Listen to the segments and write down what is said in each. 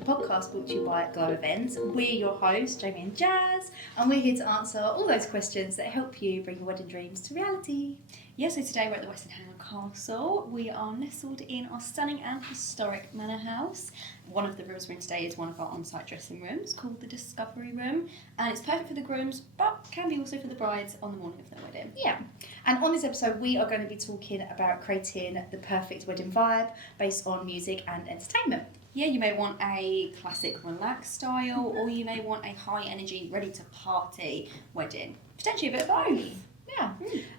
the podcast brought to you by Glow Events. We're your hosts, Jamie and Jazz, and we're here to answer all those questions that help you bring your wedding dreams to reality. Yeah, so today we're at the Western Hanover Castle. We are nestled in our stunning and historic manor house. One of the rooms we're in today is one of our on-site dressing rooms called the Discovery Room, and it's perfect for the grooms, but can be also for the brides on the morning of their wedding. Yeah, and on this episode we are going to be talking about creating the perfect wedding vibe based on music and entertainment. Yeah, you may want a classic relaxed style, or you may want a high energy, ready to party wedding. Potentially a bit of both. Yeah,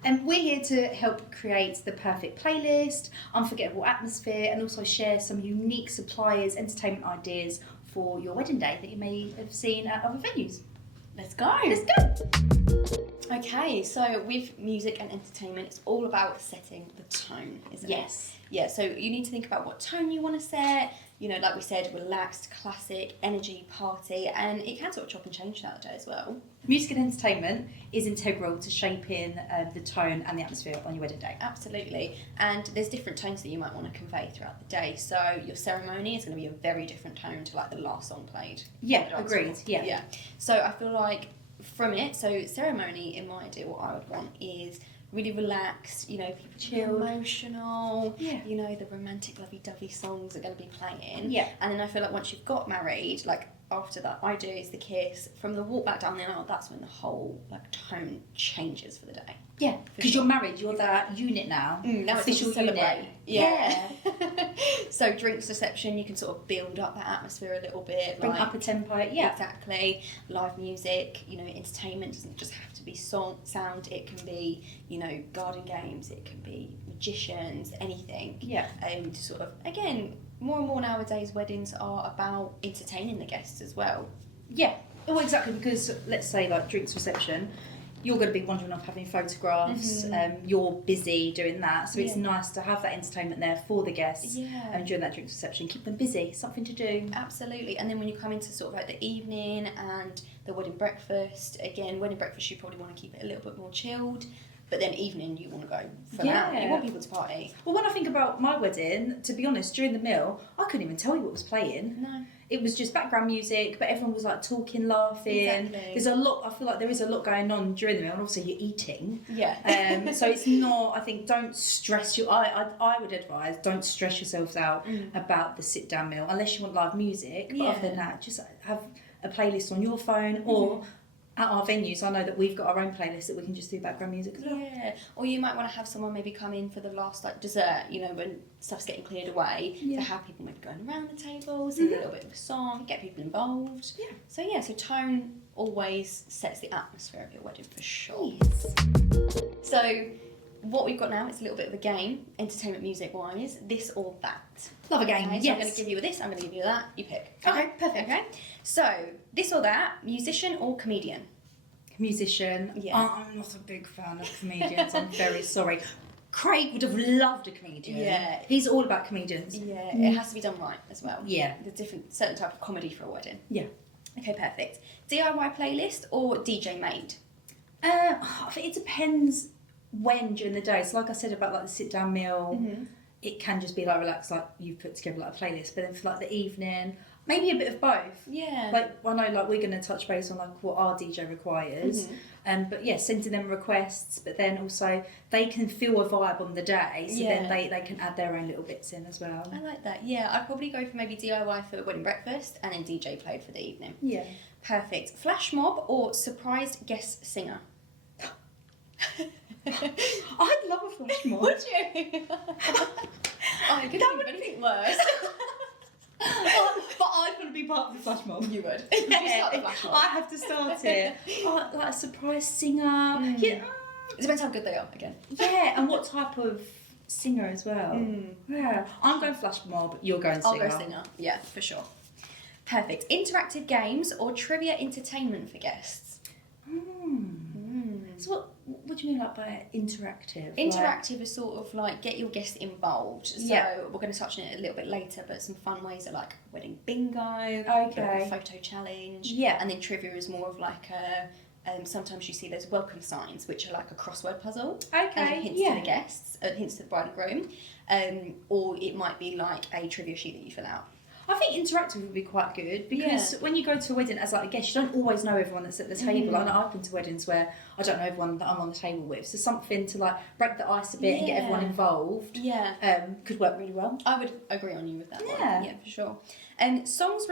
and we're here to help create the perfect playlist, unforgettable atmosphere, and also share some unique suppliers' entertainment ideas for your wedding day that you may have seen at other venues. Let's go! Let's go! Okay, so with music and entertainment, it's all about setting the tone, isn't it? Yes. Yeah, so you need to think about what tone you want to set. You know, like we said, relaxed, classic, energy, party, and it can sort of chop and change throughout the day as well. Music and entertainment is integral to shaping the tone and the atmosphere on your wedding day. Absolutely, and there's different tones that you might want to convey throughout the day. So your ceremony is going to be a very different tone to like the last song played. Yeah, agreed. Yeah. Yeah. So I feel like from it, so ceremony in my idea, what I would want is really relaxed, you know, people Chilled. Emotional, Yeah. you know, the romantic lovey-dovey songs are going to be playing. Yeah. And then I feel like once you've got married, like after that idea is the kiss, from the walk back down the aisle, that's when the whole like tone changes for the day. Yeah, because you're married, you're that unit now. Now official it's unit. celebrate. Yeah. So drinks reception, you can sort of build up that atmosphere a little bit. Bring like, up a tempo. Yeah. Exactly. Live music, you know, entertainment doesn't just have to be sound. It can be, you know, garden games. It can be magicians, anything. Yeah. To sort of, again, more and more nowadays weddings are about entertaining the guests as well. Yeah. Well, exactly, because let's say like drinks reception, you're going to be wandering off having photographs, you're busy doing that, so it's nice to have that entertainment there for the guests during that drinks reception. Keep them busy, something to do. Absolutely. And then when you come into sort of like the evening and the wedding breakfast, again, wedding breakfast you probably want to keep it a little bit more chilled, but then evening you want to go full out. You want people to party. Well, when I think about my wedding, to be honest, during the meal, I couldn't even tell you what was playing. No. It was just background music, but everyone was like talking, laughing. Exactly. There's a lot, I feel like there is a lot going on during the meal, and obviously you're eating. Yeah. So it's not, I think, don't stress I would advise, don't stress yourselves out about the sit down meal, unless you want live music. But other than that, just have a playlist on your phone or at our venues, I know that we've got our own playlist that we can just do background music as well. Yeah, or you might want to have someone maybe come in for the last like dessert, you know, when stuff's getting cleared away, to have people maybe going around the table, sing a little bit of a song, get people involved. Yeah. So tone always sets the atmosphere of your wedding for sure. Yes. So what we've got now is a little bit of a game, entertainment music wise, this or that. Love a game, Okay, so yes. I'm going to give you this, I'm going to give you that, you pick. Okay, perfect. Okay, so this or that, musician or comedian? Musician. Yeah. I'm not a big fan of comedians, I'm very sorry. Craig would have loved a comedian. Yeah. He's all about comedians. Yeah, it has to be done right as well. Yeah. The certain type of comedy for a wedding. Yeah. Okay, perfect. DIY playlist or DJ made? I think it depends when during the day. So like I said about like the sit down meal, it can just be like relaxed, like you've put together like a playlist, but then for like the evening, maybe a bit of both. Yeah. Like I know like we're going to touch base on like what our DJ requires, but yeah, sending them requests, but then also they can feel a vibe on the day, so then they can add their own little bits in as well. I like that. Yeah, I'd probably go for maybe DIY for wedding breakfast and then DJ played for the evening. Yeah. Perfect. Flash mob or surprised guest singer? I'd love a flash mob. Would you? I couldn't think of anything worse. But I'd want to be part of the flash mob. You would. You start the flash mob. I have to start it. Like a surprise singer. Yeah. It depends how good they are again. Yeah, and what type of singer as well. Yeah. I'm going flash mob, you're going singer. I'll go singer. Yeah, for sure. Perfect. Interactive games or trivia entertainment for guests? So what do you mean like by interactive? Interactive is sort of like get your guests involved. So Yeah. we're going to touch on it a little bit later, but some fun ways are like wedding bingo, Okay. photo challenge, Yeah. and then trivia is more of like a. Sometimes you see those welcome signs, which are like a crossword puzzle. Okay, Hints to the guests, hints to the bride and groom, or it might be like a trivia sheet that you fill out. I think interactive would be quite good because when you go to a wedding as like a guest, you don't always know everyone that's at the table. I know I've been to weddings where I don't know everyone that I'm on the table with, so something to like break the ice a bit and get everyone involved. Could work really well. I would agree on you with that one. Yeah, for sure. Songs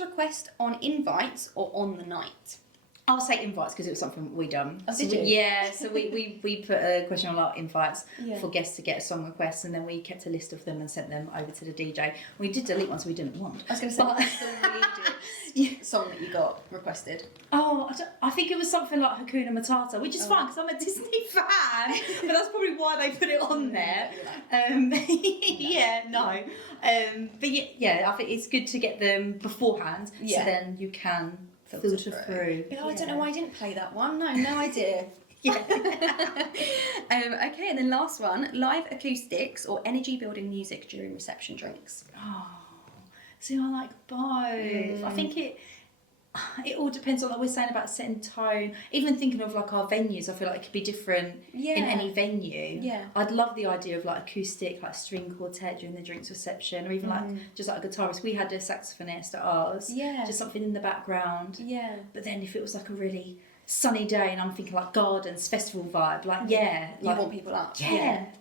request on invites or on the night. I'll say invites because it was something we done. Oh, so did you? So we put a question on our invites for guests to get a song request, and then we kept a list of them and sent them over to the DJ. We did delete ones we didn't want. I was going to say, what's the weirdest song that you got requested? Oh, I think it was something like Hakuna Matata, which is fine because I'm a Disney fan, but that's probably why they put it on there. But I think it's good to get them beforehand, so then you can filter through. But I don't know why I didn't play that one. No idea. Okay, and then last one, live acoustics or energy building music during reception drinks. Oh, see, I like both. I think it all depends on, like we're saying about setting tone. Even thinking of like our venues, I feel like it could be different in any venue. I'd love the idea of like acoustic, like string quartet during the drinks reception, or even like just like a guitarist. We had a saxophonist at ours. Just something in the background. But then if it was like a really sunny day and I'm thinking like gardens, festival vibe, like you want people up. I'd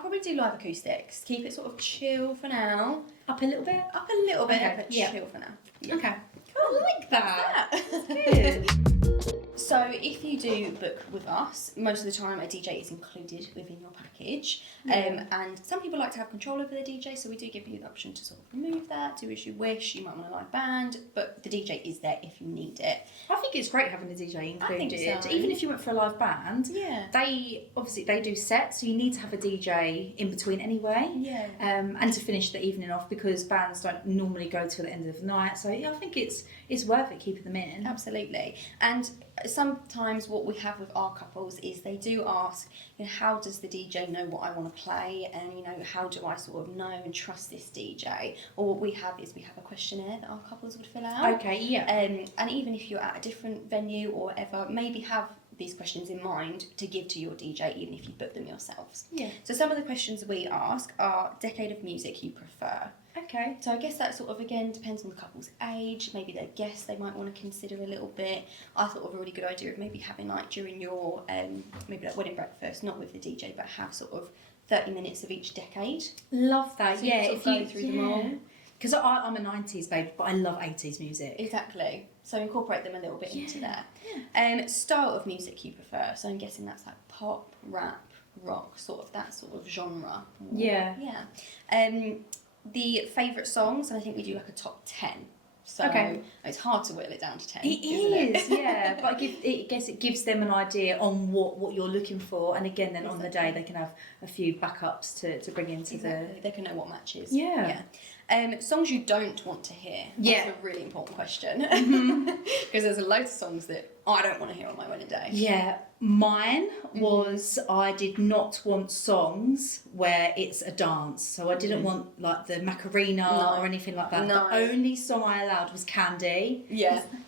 probably do live acoustics. Keep it sort of chill for now. Up a little bit, okay. But chill for now. Okay. I like that. That's good. So if you do book with us, most of the time a DJ is included within your package. And some people like to have control over the DJ, so we do give you the option to sort of remove that, do as you wish. You might want a live band, but the DJ is there if you need it. I think it's great having a DJ included. I think so. Even if you went for a live band, they do sets, so you need to have a DJ in between anyway. And to finish the evening off, because bands don't normally go till the end of the night. So I think it's worth it keeping them in. Absolutely. And sometimes what we have with our couples is they do ask, how does the DJ know what I want to play, and how do I sort of know and trust this DJ? Or what we have is we have a questionnaire that our couples would fill out. And even if you're at a different venue or whatever, maybe have these questions in mind to give to your DJ, even if you book them yourselves. So some of the questions we ask are decade of music you prefer. Okay. So I guess that sort of, again, depends on the couple's age, maybe their guests they might want to consider a little bit. I thought of a really good idea of maybe having like during your, maybe like wedding breakfast, not with the DJ, but have sort of 30 minutes of each decade. Love that, so if you go through them all. Because I'm a 90s babe, but I love 80s music. Exactly. So incorporate them a little bit into there. Style of music you prefer. So I'm guessing that's like pop, rap, rock, sort of that sort of genre. The favourite songs, and I think we do like a top 10. So it's hard to whittle it down to 10. It is, but I guess it gives them an idea on what you're looking for, and again, then on the day they can have a few backups to bring into they can know what matches. Songs you don't want to hear. That's a really important question. Because there's a load of songs that I don't want to hear on my wedding day. Mine was I did not want songs where it's a dance. So I didn't want like the Macarena or anything like that. The only song I allowed was Candy.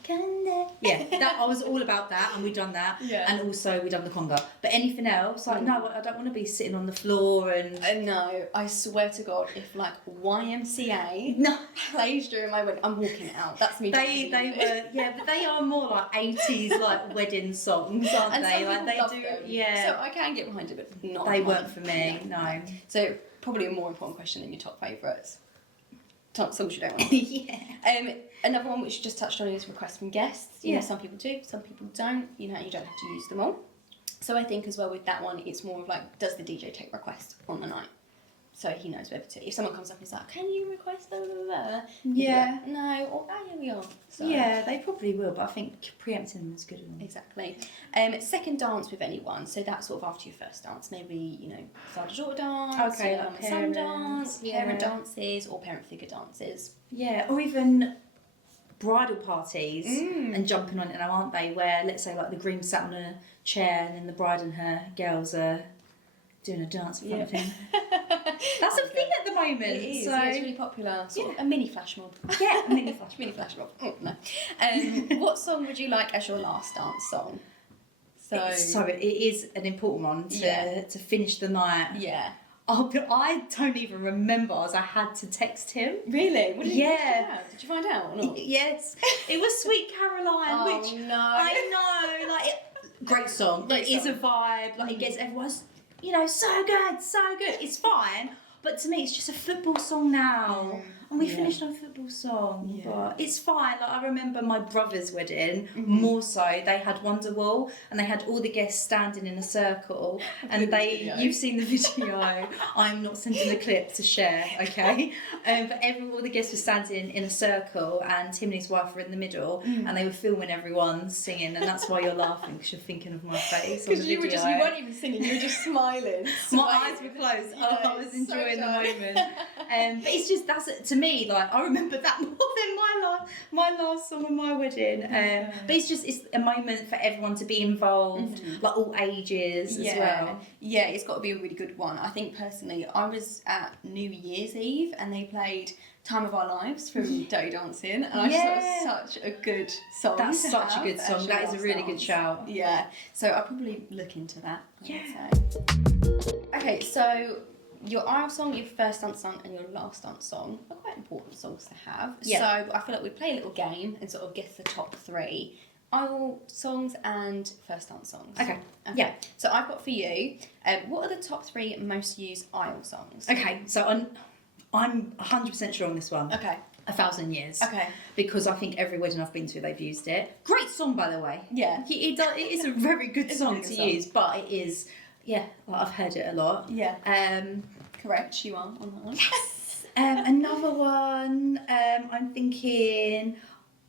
Candy. That I was all about that, and we done that. And also we done the conga. But anything else, like no, I don't want to be sitting on the floor and no, I swear to God, if like YMCA plays during my wedding, I'm walking out. That's me. They were but they are more like 80s like wedding songs, aren't and they? Like they love do, them. So I can get behind it, but not. They weren't for me. No. So probably a more important question than your top favourites. Top songs you don't want. Another one which you just touched on is requests from guests. You know, some people do, some people don't. You don't have to use them all. So I think as well with that one, it's more of like, does the DJ take requests on the night? So he knows whether to. If someone comes up and is like, "Can you request blah blah blah?" Like, no. Or here we are. So, they probably will, but I think preempting them is good. Exactly. Second dance with anyone. So that's sort of after your first dance. Maybe father-daughter dance. Okay, like son dance, parent dances, or parent figure dances. Yeah, or even bridal parties and jumping on it now, aren't they? Where let's say like the groom sat on a chair and then the bride and her girls are doing a dance in front of him. That's a thing at the moment. It is. So It's really popular. Sort of a mini flash mob. A mini flash. Mini flash mob. Oh, no. What song would you like as your last dance song? So it is an important one to finish the night. I don't even remember, as I had to text him. Really? What did Yeah. you find out? Did you find out or not? Yes, it was Sweet Caroline, Oh, which no. I know, like, great song. Great It is a song. vibe. Like, it gets everyone's, so good, so good. It's fine, but to me, it's just a football song now. And we finished on a football song, but it's fine. Like, I remember my brother's wedding, more so, they had Wonderwall, and they had all the guests standing in a circle, and you've seen the video. I'm not sending the clip to share, okay? But all the guests were standing in a circle, and him and his wife were in the middle, and they were filming everyone singing, and that's why you're laughing, because you're thinking of my face on the video. Because you weren't even singing, you were just smiling. My eyes were closed. I was enjoying the moment. But it's just, to me, like, I remember that more than my last song on my wedding. But it's a moment for everyone to be involved, like all ages as well. Yeah, it's got to be a really good one. I think personally, I was at New Year's Eve and they played Time of Our Lives from Dirty Dancing, and I just thought it was such a good song. That's such a good song. That is a really good shout. Yeah, so I'll probably look into that. Yeah. Okay, so your aisle song, your first dance song, and your last dance song are quite important songs to have. Yeah. So I feel like we play a little game and sort of guess the top 3 aisle songs and first dance songs. Okay. Yeah. So I've got for you, what are the top 3 most used aisle songs? Okay, so I'm 100% sure on this one. Okay. 1,000 Years. Okay. Because I think every wedding I've been to, they've used it. Great song, by the way. Yeah. It is a very good It's a song really good to song. use, but it is, like, I've heard it a lot. Yeah. Correct, you are on that one. Yes. Another one, I'm thinking,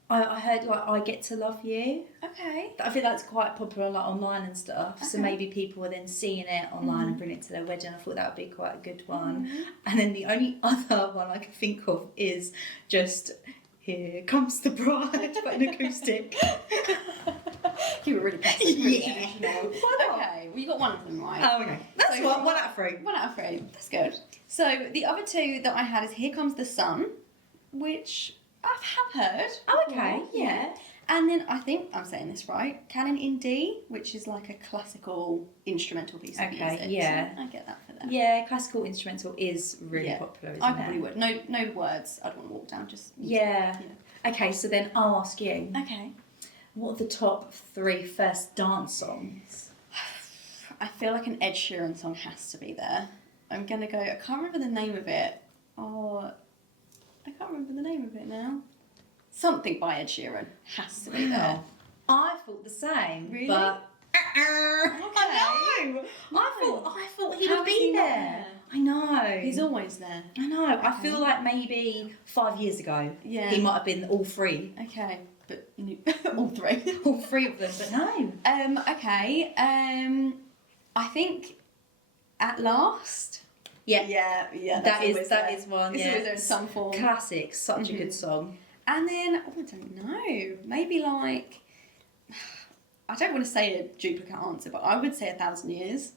I heard, like, I Get to Love You. Okay. I feel that's quite popular, like, online and stuff. So Okay. maybe people are then seeing it online and bringing it to their wedding. I thought that would be quite a good one. And then the only other one I can think of is just Here Comes the Bride, but an acoustic. You were really passive. Yeah. Why not? Okay, well you got one of them right. Oh, okay. That's So- one out of 3. 1 out of 3. That's good. So the other 2 that I had is Here Comes the Sun, which I have heard. Oh, okay, before, yeah. And then I think I'm saying this right, Canon in D, which is like a classical instrumental piece of Okay, music. yeah. So I get that for them. Yeah, classical instrumental is really Yeah. popular, isn't I it? probably would. No words. I'd want to walk down. Just Yeah. Okay, so then I'll ask you. Okay. What are the top 3 first dance songs? I feel like an Ed Sheeran song has to be there. I'm gonna go. I can't remember the name of it. Oh, I can't remember the name of it now. Something by Ed Sheeran has to be there. I thought the same. Really? But I know. I thought he How would is be he not there. there? I know. He's always there. I know. I Okay. feel like maybe 5 years ago, Yeah. he might have been all 3. Okay, but all 3. All 3 of them, but no. Okay. I think At Last. Yeah. Yeah. That is one. It's yeah. always there in some form. Classic. Such a good song. And then I don't know. Maybe like I don't want to say a duplicate answer, but I would say 1,000 Years.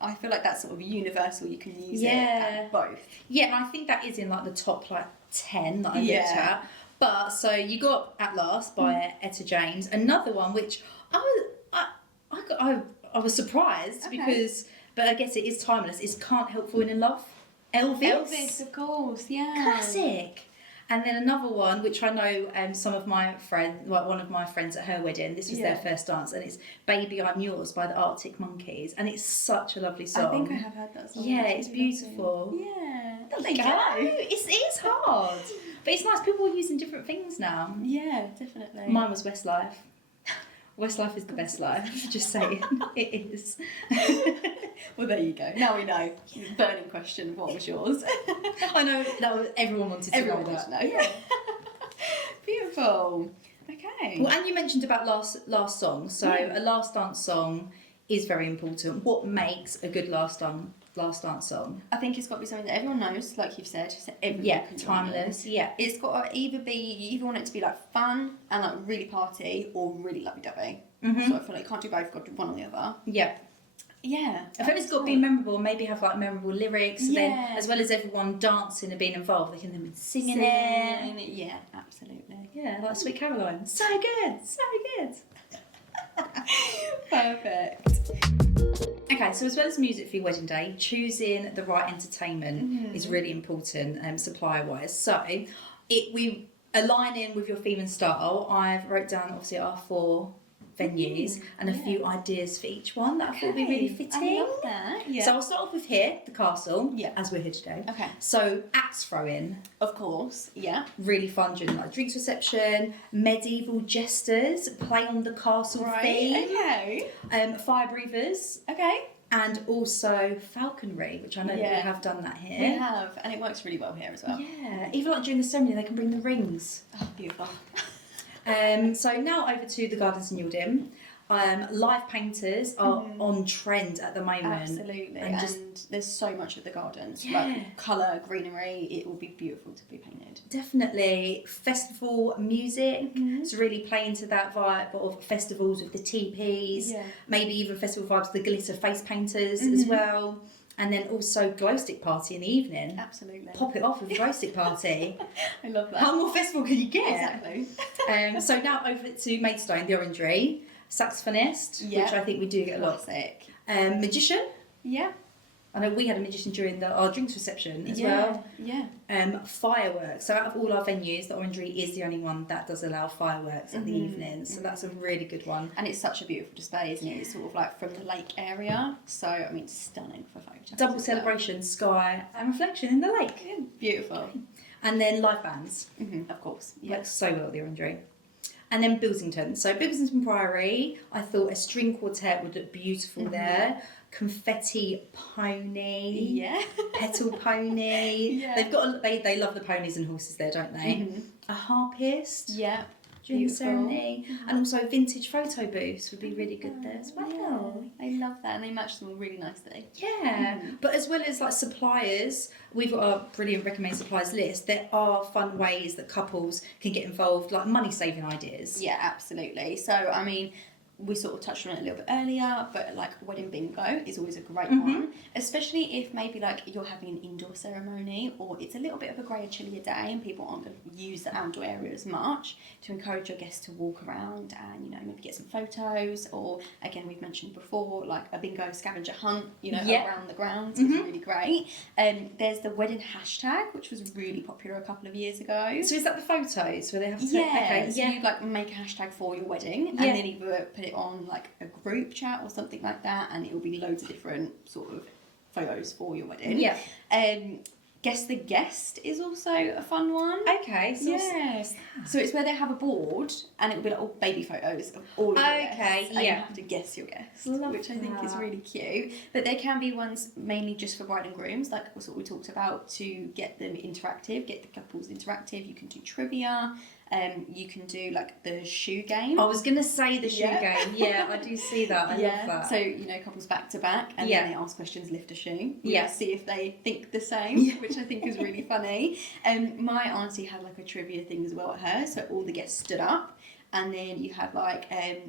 I feel like that's sort of universal. You can use it at both. Yeah, and I think that is in like the top like 10 that I looked Yeah. at. But so you got At Last by Etta James. Another one which I was surprised because, but I guess it is timeless. Is Can't Help Falling in Love. Elvis, of course, yeah. Classic. And then another one, which I know some of my friends, like one of my friends at her wedding, this was their first dance, and it's Baby I'm Yours by the Arctic Monkeys. And it's such a lovely song. I think I have heard that song. Yeah, it's beautiful. Yeah. There you go. It is hard. But it's nice, people are using different things now. Yeah, definitely. Mine was Westlife. Westlife is the best life, just saying. It is. Well, there you go. Now we know. Burning question, what was yours? I know everyone wanted to Everyone know wants that. to know. Yeah. Beautiful. Okay. Well, and you mentioned about last song. So a last dance song is very important. What makes a good last dance song? I think it's got to be something that everyone knows, like you've said. So everyone Yeah, can join timeless. in. Yeah. It's got to either be, you either want it to be like fun and like really party or really lovey-dovey. Mm-hmm. So I feel like you can't do both, you've got to do one or the other. Yeah. Yeah. I think it's got to be memorable. Maybe have like memorable lyrics. Yeah. Then, as well as everyone dancing and being involved, they can then be singing it. Yeah, absolutely. Yeah, like Sweet Caroline. So good, so good. Perfect. Okay, so as well as music for your wedding day, choosing the right entertainment is really important, supplier-wise. So, we aligning with your theme and style. I've wrote down obviously our 4 venues and a few ideas for each one that I thought would be really fitting. I love that. Yeah. So I'll start off with here, the castle. Yeah. As we're here today. Okay. So axe throwing. Of course. Yeah. Really fun during like drinks reception. Medieval jesters play on the castle theme. Okay. Fire breathers. Okay. And also falconry, which I know that we have done that here. We have, and it works really well here as well. Yeah. Even like during the ceremony, they can bring the rings. Oh, beautiful. So now over to the Gardens in Yildim. Live painters are on trend at the moment. Absolutely, and there's so much at the gardens. Like colour, greenery, it will be beautiful to be painted. Definitely. Festival music, to really play into that vibe of festivals with the teepees, maybe even festival vibes, the glitter face painters as well. And then also glow stick party in the evening. Absolutely. Pop it off with a glow stick party. I love that. How more festival can you get? Exactly. So now over to Maidstone, the Orangery. Saxophonist, which I think we do get a lot. Classic. Magician. Yeah. I know we had a magician during our drinks reception as well. Yeah. Fireworks. So out of all our venues, the Orangery is the only one that does allow fireworks at the evening. So that's a really good one. And it's such a beautiful display, isn't it? It's sort of like from the lake area. So, I mean, stunning for photos. Double celebration, sky and reflection in the lake. Yeah, beautiful. And then live bands. Of course. Yeah. Works so well at the Orangery. And then Bilsington. So Bilsington Priory, I thought a string quartet would look beautiful there. Confetti pony. Yeah. Petal pony. Yeah. They've got they love the ponies and horses there, don't they? A harpist. Yeah. During the ceremony. And also vintage photo booths would be really good there as well. Yeah. I love that, and they match them all really nicely. Yeah. But as well as like suppliers, we've got a brilliant recommended suppliers list. There are fun ways that couples can get involved, like money saving ideas. Yeah, absolutely. So, I mean, we sort of touched on it a little bit earlier, but like wedding bingo is always a great one, especially if maybe like you're having an indoor ceremony or it's a little bit of a grayer, chillier day and people aren't going to use the outdoor area as much, to encourage your guests to walk around and, you know, maybe get some photos, or again, we've mentioned before, like a bingo scavenger hunt, you know, around the grounds is really great. There's the wedding hashtag, which was really popular a couple of years ago. So is that the photos where they have to you like make a hashtag for your wedding and then either put it on like a group chat or something like that, and it will be loads of different sort of photos for your wedding. Guess the guest is also a fun one. Okay, so so it's where they have a board and it will be like all baby photos of all of your guests, and you have to guess your guest, which I think is really cute. But there can be ones mainly just for bride and grooms, like what we talked about, to get them interactive, get the couples interactive. You can do trivia. You can do like the shoe game. I was going to say the shoe game. Yeah, I do see that. I love that. So, you know, couples back to back and then they ask questions, lift a shoe. See if they think the same, which I think is really funny. My auntie had like a trivia thing as well at her. So all the guests stood up. And then you had like,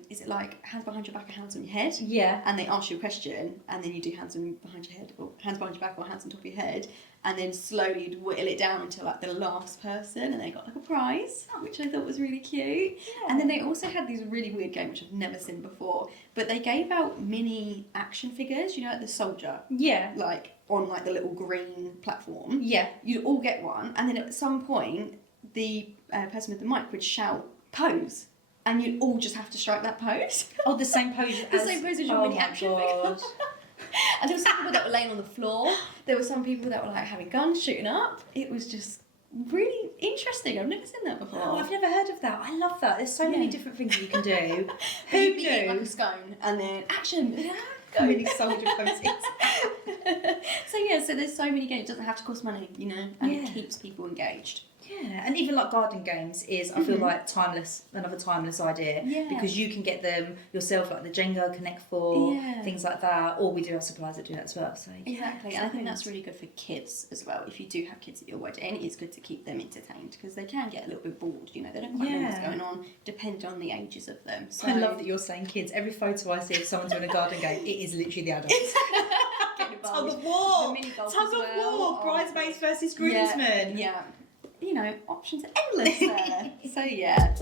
is it like hands behind your back or hands on your head? Yeah. And they ask you a question, and then you do hands on behind your head, or hands behind your back, or hands on top of your head, and then slowly you'd whittle it down until like the last person, and they got like a prize, which I thought was really cute. Yeah. And then they also had these really weird games which I've never seen before, but they gave out mini action figures, you know, like the soldier. Yeah. Like on like the little green platform. Yeah. You'd all get one, and then at some point, the person with the mic would shout, "Pose." And you'd all just have to strike that pose. Oh, the same pose as your mini action figure. And there were some people that were laying on the floor. There were some people that were like having guns shooting up. It was just really interesting. I've never seen that before. Oh, I've never heard of that. I love that. There's so many different things you can do. Who knew? Like a scone and then action. Mini soldier poses. So there's so many games. It doesn't have to cost money, you know, and it keeps people engaged. Yeah, and even like garden games is, I feel like another timeless idea, because you can get them yourself, like the Jenga, Connect 4, things like that, or we do have suppliers that do that as well. So exactly, and I think that's really good for kids as well. If you do have kids at your wedding, it's good to keep them entertained, because they can get a little bit bored, you know, they don't quite know what's going on, depending on the ages of them. So I love that you're saying kids. Every photo I see of someone doing a garden game, it is literally the adults. Tug of war! Tug of war! Bridesmaids versus groomsmen! Yeah. You know, options are endless there. So, yeah.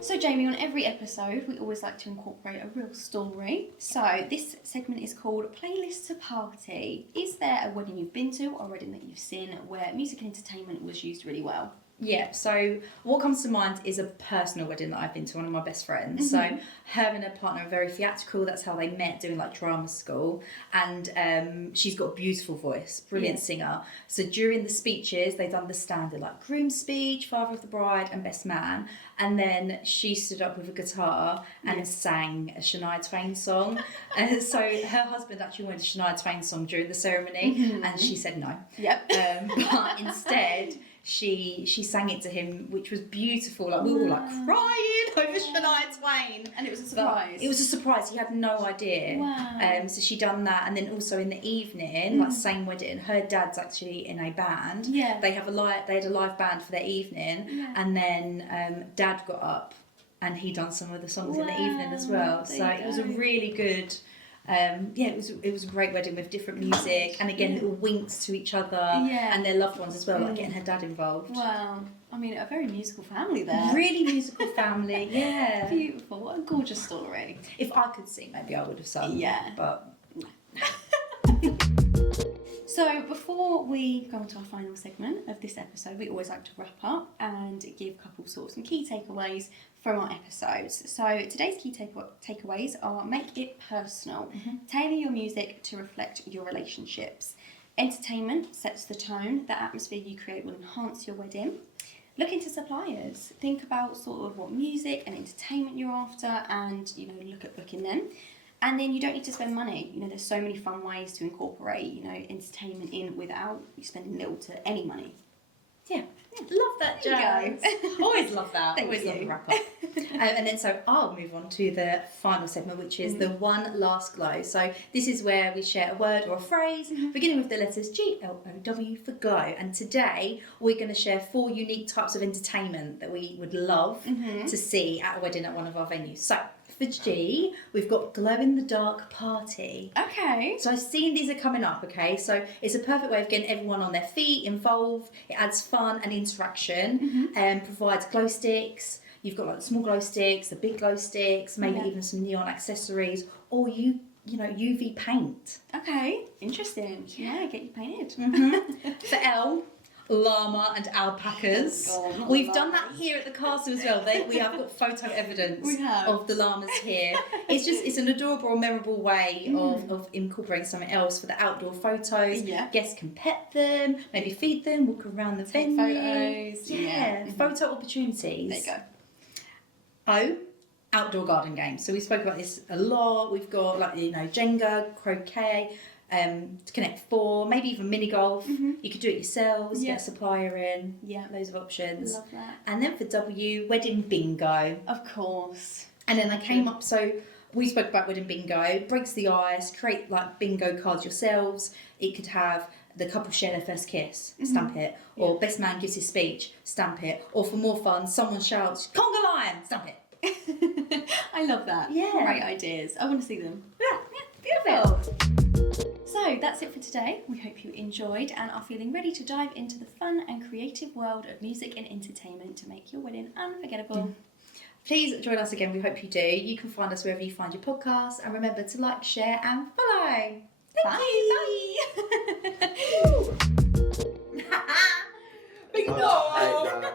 So Jamie, on every episode we always like to incorporate a real story. So this segment is called Playlist to Party. Is there a wedding you've been to or a wedding that you've seen where music and entertainment was used really well? Yeah, so what comes to mind is a personal wedding that I've been to, one of my best friends. So her and her partner are very theatrical. That's how they met, doing like drama school. And she's got a beautiful voice, brilliant singer. So during the speeches, they've done the standard like groom speech, father of the bride and best man. And then she stood up with a guitar and sang a Shania Twain song. And so her husband actually wanted a Shania Twain song during the ceremony and she said no. Yep. But instead... She sang it to him, which was beautiful. Like we were all like crying over Shania Twain, and it was a surprise. It was a surprise. He had no idea. Wow. So she done that, and then also in the evening, like same wedding, her dad's actually in a band. Yeah. They had a live band for their evening, and then Dad got up, and he done some of the songs in the evening as well. So it was a really good. It was a great wedding with different music and again little winks to each other and their loved ones as well, like getting her dad involved. Wow, I mean a very musical family there. Really musical family, yeah. Beautiful, what a gorgeous story. If I could sing, maybe I would have sung. Yeah. But So before we go on to our final segment of this episode, we always like to wrap up and give a couple sort of some key takeaways from our episodes. So today's key takeaways are: make it personal, tailor your music to reflect your relationships. Entertainment sets the tone. The atmosphere you create will enhance your wedding. Look into suppliers. Think about sort of what music and entertainment you're after, and look at booking them. And then you don't need to spend money. There's so many fun ways to incorporate, entertainment in without you spending little to any money. Yeah. Love that, Jo. Always love that. Always love the wrap up. And then so I'll move on to the final segment, which is the one last glow. So this is where we share a word or a phrase, beginning with the letters GLOW for go. And today we're going to share 4 unique types of entertainment that we would love to see at a wedding at one of our venues. So for G, we've got glow-in-the-dark party. Okay. So I've seen these are coming up, okay? So it's a perfect way of getting everyone on their feet, involved. It adds fun and interaction and provides glow sticks. You've got like the small glow sticks, the big glow sticks, maybe even some neon accessories, or UV paint. Okay, interesting. Yeah, get you painted. For L, llama and alpacas. Oh, We've done that here at the castle as well. We have got photo evidence of the llamas here. It's an adorable, memorable way of incorporating something else for the outdoor photos. Yeah. Guests can pet them, maybe feed them, walk around the venue. Photos. Yeah, photo opportunities. There you go. O, outdoor garden games. So we spoke about this a lot. We've got Jenga, croquet, to connect 4, maybe even mini golf. You could do it yourselves, get a supplier in. Yeah. Loads of options. Love that. And then for W, wedding bingo. Of course. And then I came up, so we spoke about wedding bingo, breaks the ice, create like bingo cards yourselves. It could have the couple share their first kiss, stamp it, or best man gives his speech, stamp it, or for more fun, someone shouts, conga line, stamp it. I love that. Yeah. Great ideas. I want to see them. Yeah, beautiful. So that's it for today. We hope you enjoyed and are feeling ready to dive into the fun and creative world of music and entertainment to make your wedding unforgettable. Please join us again. We hope you do. You can find us wherever you find your podcasts, and remember to like, share, and follow. Thank you. Bye. Bye. Bye.